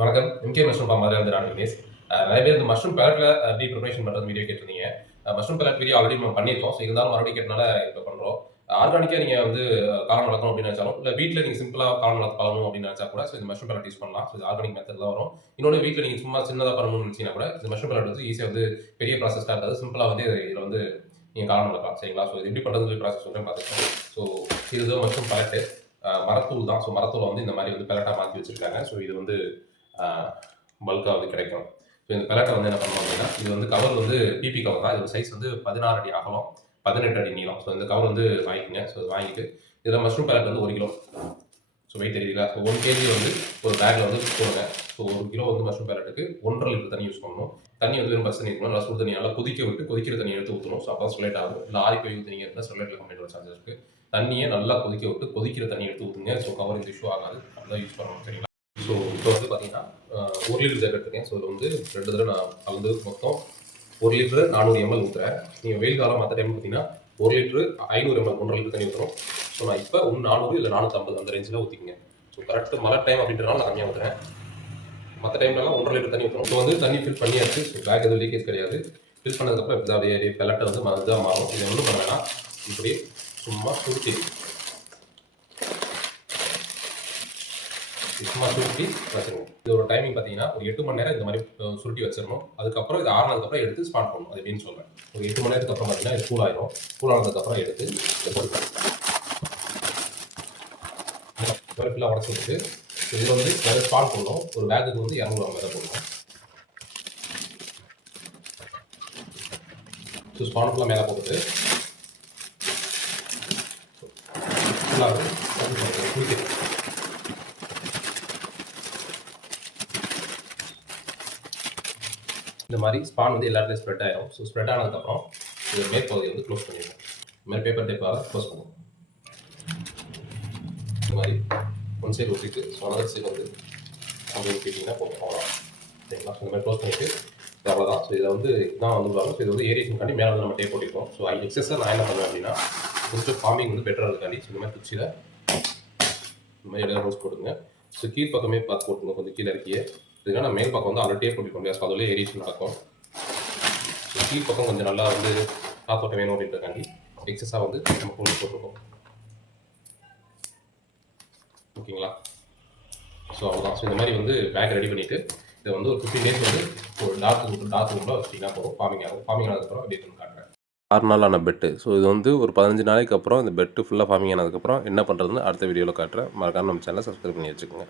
வணக்கம். MK mushroom form மாதிரி நான் விக்னேஷ் நிறைய பேர் இந்த மஷ்ரூம் பேலட்ல எப்படி ப்ரிப்பரேஷன் பண்ணுறது வீடியோ கேட்டிருந்தீங்க. மஷ்ரூம் பேலட் வீடியோ ஆல்ரெடி நம்ம பண்ணியிருக்கோம். ஸோ இருந்தாலும் மறுபடியும் கேட்டனால இப்போ பண்ணுறோம் ஆர்கானிக்காக நீங்கள் வந்து காலம் வளர்க்கணும் அப்படின்னு நினச்சாலும் இல்லை வீட்டில் நீங்கள் சிம்பிளாக காலம் வளர்த்து பழகணும் அப்படின்னு நினச்சா கூட ஸோ இந்த மஷ்ரூம் பேலட் யூஸ் பண்ணலாம். ஸோ இது ஆர்கானிக் மெத்தட் தான் வரும். இன்னொன்று வீட்டில் நீங்கள் சும்மா சின்னதாக பண்ணணும்னு நினச்சிங்கன்னா கூட இந்த மஷ்ரூம் பேலட் வந்து ஈஸியாக வந்து பெரிய ப்ராசஸ்க்காக இருக்காது. சிம்பிளாக வந்து இதில் வந்து நீங்கள் காலம் வளர்க்கலாம். சரிங்களா? ஸோ இது எப்படி பண்ணுறது ப்ராசஸ் சொல்கிறேன் பார்த்துக்கலாம் ஸோ இதுதான் மஷ்ரூம் பேலட்டு மரத்தூள் தான். ஸோ மரத்தூளை வந்து இந்த மாதிரி வந்து பேலட்டாக மாற்றி வச்சிருக்காங்க. ஸோ இது வந்து பல்காக வந்து கிடைக்கும். ஸோ இந்த பெலட்டை வந்து என்ன பண்ணுவோம் அப்படின்னா இது வந்து கவர் வந்து பிபி கவர் தான். இதோட சைஸ் வந்து பதினாறு அடி அகலம் பதினெட்டு அடி நீளம். ஸோ இந்த கவர் வந்து வாங்கிக்கோங்க. ஸோ இது வாங்கிட்டு இதில் மஷ்ரூம் பெலட் வந்து ஒரு கிலோ. ஸோ வெயிட் தெரியுதுங்களா ஸோ ஒன் கேஜி வந்து ஒரு பேக்கில் வந்து போடுங்க. ஸோ ஒரு கிலோ வந்து மஷ்ரூம் பேலட்டுக்கு ஒன்றரை லிட்டர் தண்ணி யூஸ் பண்ணணும். தண்ணி வந்து வெறும் பஸ் தண்ணி இருக்கணும். நல்லா சுடு தண்ணி நல்லா கொதிக்க விட்டு கொதிக்கிற தண்ணி எடுத்து ஊற்றணும் ஸோ அப்போ சொல்லேட் ஆகும். இல்லை ஆரி போய் ஊற்றுனீங்க அப்படின்னா சொல்லேட்டில் கம்ப்ளைண்ட் வர சான்சஸ் இருக்குது தண்ணியை நல்லா கொதிக்க விட்டு கொதிக்கிற தண்ணி எடுத்து ஊற்றுங்க ஸோ கவர் இந்த இஷ்யூ ஆகாது. அப்படிதான் யூஸ் பண்ணணும். சரிங்களா? ஸோ இப்போ வந்து பார்த்தீங்கன்னா ஒரு லிட்டர் ஜாக்கெட் ஸோ இது வந்து ரெண்டு தடவை நான் கலந்து மொத்தம் ஒரு லிட்டரு நானூறு எம்எல் ஊற்றுறேன் நீங்கள் வெயில் காலம் மற்ற டைம் பார்த்தீங்கன்னா ஒரு லிட்டரு ஐநூறு எம்எல் ஒன்றரை லிட்டர் தண்ணி ஊற்றுறோம் ஸோ நான் இப்போ ஒன்று நானூறு இல்லை நானூற்றம்பது அந்த ரேஞ்சில் ஊற்றிக்கங்க ஸோ கரெக்ட் மழை டைம் அப்படின்றனால நான் கம்மியாக ஊற்றுறேன் மற்ற டைம்லலாம் ஒன்றரை லிட்டர் தண்ணி ஊற்றுறோம் ஸோ வந்து தண்ணி ஃபில் பண்ணியாச்சு. ஸோ பேக் எதுவும் லீக்கேஜ் கிடையாது. ஃபில் பண்ணதுக்கப்புறம் இப்படி அப்படியே பெலட்டை வந்து ம- மாறும். இது ஒன்றும் பண்ண வேணாம். இப்படி சும்மா சுருட்டி சும்மா சுருட்டி வச்சிருவோம். இது ஒரு டைமிங் பார்த்தீங்கன்னா ஒரு எட்டு மணி நேரம் இந்த மாதிரி சுருட்டி வச்சிடணும் அதுக்கப்புறம் இது ஆறுனதுக்கப்புறம் எடுத்து ஸ்பாட் பண்ணணும். அது எப்படின்னு சொல்கிறேன் ஒரு எட்டு மணி நேரத்துக்கு அப்புறம் பார்த்தீங்கன்னா இது கூல் ஆயிரும். கூல் ஆனதுக்கப்புறம் எடுத்து இதை போட்டுக்கலாம் ஃபுல்லாக உடச்சி விட்டு இதில் வந்து வேறு ஸ்பாட் பண்ணணும். ஒரு பேக்குக்கு வந்து இரநூறுவா மேலே போடணும். ஸோ ஸ்பான் ஃபுல்லாக மேலே போட்டுட்டு ஃபுல்லாக குளிக்கிறேன் இந்த மாதிரி ஸ்பான் வந்து எல்லா இடத்துலையும் ஸ்ப்ரெட் ஆகிடும் ஸோ ஸ்ப்ரெட் ஆனதுக்கப்புறம் இந்த மேற்பகுதியை வந்து க்ளோஸ் பண்ணிடுவோம். இந்த மாதிரி பேப்பர் டேப்பாக க்ளோஸ் பண்ணுவோம். இந்த மாதிரி ஒன் சைடு ஒட்டிட்டு ஸோ அனதர் சைடு வந்து அப்படி ஒட்டிட்டிங்கன்னா போதும். அவ்வளோ சரிங்களா? ஸோ இந்த மாதிரி க்ளோஸ் பண்ணிட்டு அவ்வளோ அவ்வளோதான் ஸோ இதை வந்து இதான் வந்துருவாங்க ஸோ இது வந்து ஏரியேஷனுக்காண்டி மேலே வந்து நம்ம டேப் போட்டிருக்கோம் ஸோ ஐ எக்ஸஸாக நான் என்ன பண்ணுவேன் அப்படின்னா கொஞ்சம் ஃபார்மிங் வந்து பெட்டராக இருக்காண்டி ஸோ இந்த மாதிரி குச்சியில் இந்த மாதிரி எல்லாம் ரோஸ் போடுங்க ஸோ கீழ் பக்கமே பார்த்து போட்டுங்க. கொஞ்சம் கீழே இருக்கியே. இதுக்கான மேல் பக்கம் வந்து அலர்ட்டே போட்டிருக்கோம் இல்லையா ஸோ அதுலேயே ஏரியேஷன் நடக்கும். ஸோ கீழ் பக்கம் கொஞ்சம் நல்லா வந்து காத்தோட்டம் வேணும் அப்படின்றதுக்காண்டி எக்ஸஸாக வந்து நம்ம கொண்டு போட்டிருக்கோம். ஓகேங்களா? ஸோ அவ்வளோதான் ஸோ இந்த மாதிரி வந்து பேக் ரெடி பண்ணிவிட்டு இதை வந்து ஒரு ஃபிஃப்டீன் டேஸ் வந்து ஒரு டார்க் டார்க் ரூமில் வச்சிங்கன்னா போதும். ஃபார்மிங் ஆகும். ஃபார்மிங் ஆனதுக்கப்புறம் அப்படியே காட்டுறேன். ஆறு நாள் ஆன பெட்டு ஸோ இது வந்து ஒரு பதினஞ்சு நாளைக்கு அப்புறம் இந்த பெட்டு ஃபுல்லாக ஃபார்மிங் ஆனதுக்கப்புறம் என்ன பண்ணுறதுன்னு அடுத்த வீடியோவில் காட்டுறேன். மறக்காம நம்ம சேனலை சப்ஸ்கிரைப் பண்ணி வச்சுக்கோங்க.